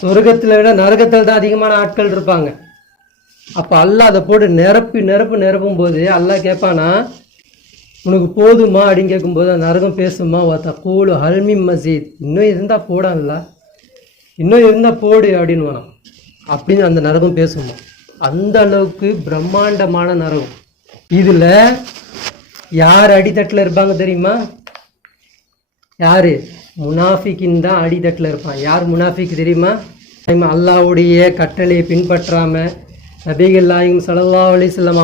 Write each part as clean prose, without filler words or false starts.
சொர்க்கத்தில் விட நரகத்தில் தான் அதிகமான ஆட்கள் இருப்பாங்க. அப்போ அல்லாஹ் அதை போட்டு நிரப்பும் போது அல்லாஹ் கேட்பானா, உனக்கு போதுமா அப்படின்னு கேட்கும்போது அந்த நரகம் பேசுமா, வாத்தா கூழு ஹல்மி மசீத், இன்னும் இருந்தால் போடான்ல, இன்னும் இருந்தால் போடு அப்படின்னு வேணாம் அப்படின்னு அந்த நரகம் பேசுமா. அந்த அளவுக்கு பிரம்மாண்டமான நரகம். இதில் யார் அடித்தட்டில் இருப்பாங்க தெரியுமா? யார்? முனாஃபிக்கின் தான் அடித்தட்டில் இருப்பான். யார் முனாஃபிக் தெரியுமா? அல்லாஹ்வுடைய கட்டளையை பின்பற்றாமல் நபிகள் நாயகம் ஸல்லல்லாஹு அலைஹி வஸல்லம்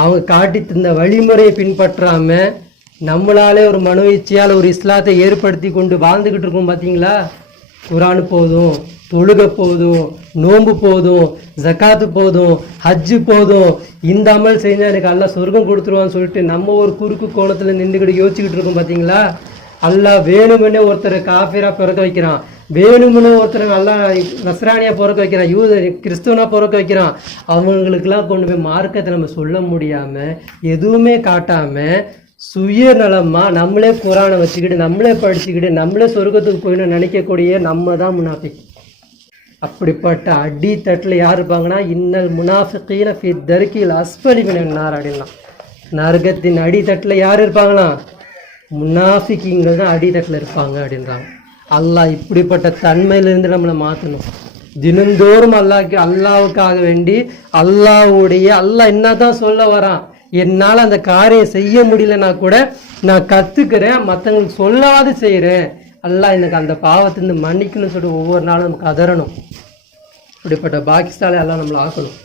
அவங்க காட்டி தந்த வழிமுறையை பின்பற்றாமல் நம்மளாலே ஒரு மனோ இச்சையால் ஒரு இஸ்லாத்தை ஏற்படுத்தி கொண்டு வாழ்ந்துக்கிட்டு இருக்கோம். பார்த்தீங்களா? குர்ஆன் போதும், தொழுகை போதும், நோன்பு போதும், ஜக்காத்து போதும், ஹஜ்ஜு போதும், இந்த அமல் செஞ்சால் எனக்கு அல்லாஹ் சொர்க்கம் கொடுத்துருவான்னு சொல்லிட்டு நம்ம ஒரு குறுக்கு கோணத்தில் நின்றுக்கிட்டு யோசிச்சுக்கிட்டு இருக்கோம். பார்த்தீங்களா? அல்லாஹ் வேணுமென்னே ஒருத்தரை காஃபிரா பிறக்க வைக்கிறான், வேணுமென்னு ஒருத்தர் அல்லாஹ் நஸ்ரானியா பிறக்க வைக்கிறான், கிறிஸ்துவனா பிறக்க வைக்கிறான். அவங்களுக்கெல்லாம் கொண்டு போய் மார்க்கத்தை நம்ம சொல்ல முடியாமல் எதுவுமே காட்டாமல் சுயநலமாக நம்மளே குரானை வச்சுக்கிட்டு நம்மளே படிச்சுக்கிட்டு நம்மளே சொர்க்கத்துக்கு போயின்னு நினைக்கக்கூடிய நம்ம தான் முனாஃபிக். அப்படிப்பட்ட அடித்தட்டில் யார் இருப்பாங்கன்னா, இன்னல் முனாஃபிகீன ஃபி தர்கில் அஸ்ஃபலி மினன் நார் அப்படின்னா, நரகத்தின் அடித்தட்டில் யார் இருப்பாங்கன்னா முனாஃபிகீங்கள் தான் அடித்தட்டில் இருப்பாங்க அப்படின்றாங்க. அல்லாஹ் இப்படிப்பட்ட தன்மையிலிருந்து நம்மளை மாற்றணும். தினந்தோறும் அல்லாவுக்காக வேண்டி அல்லாஹ் என்ன தான் சொல்ல வரான், என்னால் அந்த காரியம் செய்ய முடியலன்னா கூட நான் கற்றுக்கிறேன், மற்றவங்களுக்கு சொல்லாது செய்கிறேன், அல்லாஹ் எனக்கு அந்த பாவத்திலிருந்து மன்னிக்கணும்னு சொல்லிட்டு ஒவ்வொரு நாளும் நமக்கு அதரணும். இப்படிப்பட்ட பாகிஸ்தானில் எல்லாம் நம்மளை ஆக்கணும்.